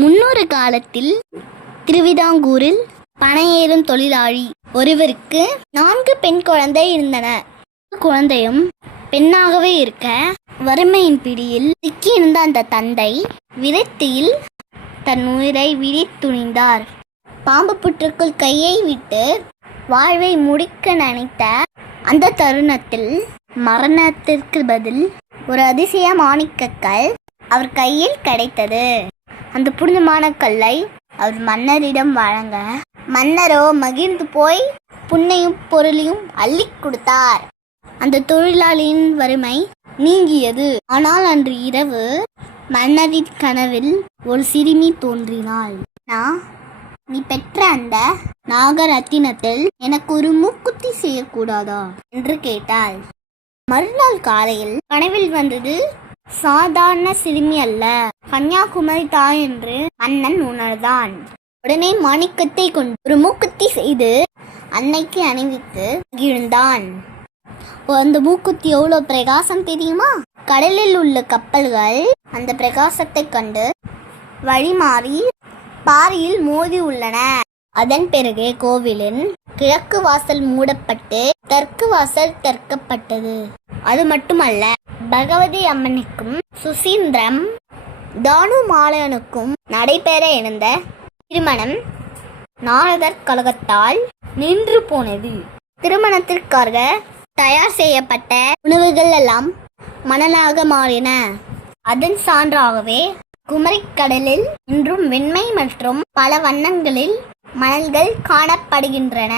முன்னொரு காலத்தில் திருவிதாங்கூரில் பனையேறும் தொழிலாளி ஒருவருக்கு 4 பெண் குழந்தை இருந்தன. குழந்தையும் பெண்ணாகவே இருக்க வறுமையின் பிடியில் சிக்கியிருந்த அந்த தந்தை விரக்தியில் தன் உயிரை விடத் துணிந்தார். பாம்பு புற்றுக்குள் கையை விட்டு வாழ்வை முடிக்க நினைத்த அந்த தருணத்தில் மரணத்திற்கு பதில் ஒரு அதிசய மாணிக்கக்கல் அவர் கையில் கிடைத்தது. அந்த புனிதமான கல்லை அவர் மன்னரிடம் வழங்க மன்னரோ மகிழ்ந்து போய் புண்ணையும் பொருளையும் அள்ளி கொடுத்தார். அந்த தொழிலாளியின் வறுமை நீங்கியது. ஆனால் அன்று இரவு மன்னரின் கனவில் ஒரு சிறுமி தோன்றினாள். நீ பெற்ற அந்த நாகரத்தினத்தில் எனக்கு ஒரு மூக்குத்தி செய்யக்கூடாதா என்று கேட்டாள். மறுநாள் காலையில் கனவில் வந்தது சாதாரண சிறுமி அல்ல, கன்னியாகுமரி தாய் என்று மன்னன் உணர்ந்தான். உடனே மாணிக்கத்தை கொண்டு ஒரு மூக்குத்தி செய்து அன்னைக்கு அணிவித்து மகிழ்ந்தான். அந்த மூக்குத்தி எவ்வளவு பிரகாசம் தெரியுமா? கடலில் உள்ள கப்பல்கள் அந்த பிரகாசத்தை கண்டு வழிமாறி பாறையில் மோதி உள்ளன. அதன் பிறகு கோவிலின் கிழக்கு வாசல் மூடப்பட்டு தெற்கு வாசல் திறக்கப்பட்டது. அது மட்டுமல்ல, பகவதி அம்மனுக்கும் சுசீந்திரம் தானுமாலனுக்கும் நடைபெற இருந்த திருமணம் நாரதர் கழகத்தால் நின்று போனது. திருமணத்திற்காக தயார் செய்யப்பட்ட உணவுகள் எல்லாம் மணலாக மாறின. அதன் சான்றாகவே குமரிக்கடலில் இன்றும் வெண்மை மற்றும் பல வண்ணங்களில் மணல்கள் காணப்படுகின்றன.